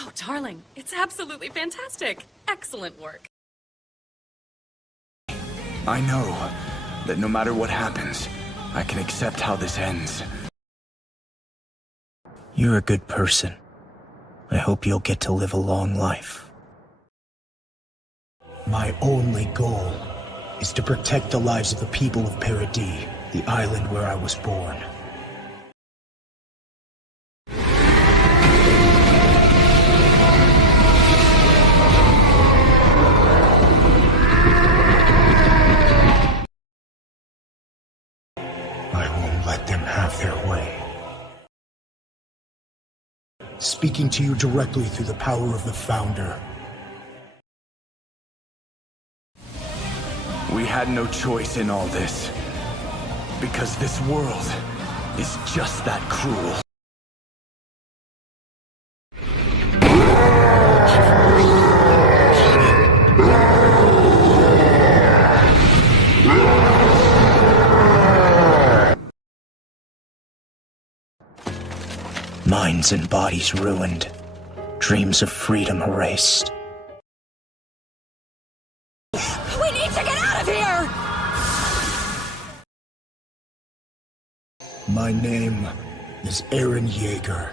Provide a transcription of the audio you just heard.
Oh, darling, it's absolutely fantastic. Excellent work. I know that no matter what happens, I can accept how this ends. You're a good person. I hope you'll get to live a long life. My only goal is to protect the lives of the people of Paradis, the island where I was born. I won't let them have their way. Speaking to you directly through the power of the Founder. We had no choice in all this, because this world is just that cruel. Minds and bodies ruined. Dreams of freedom erased. We need to get out of here! My name is Yeager.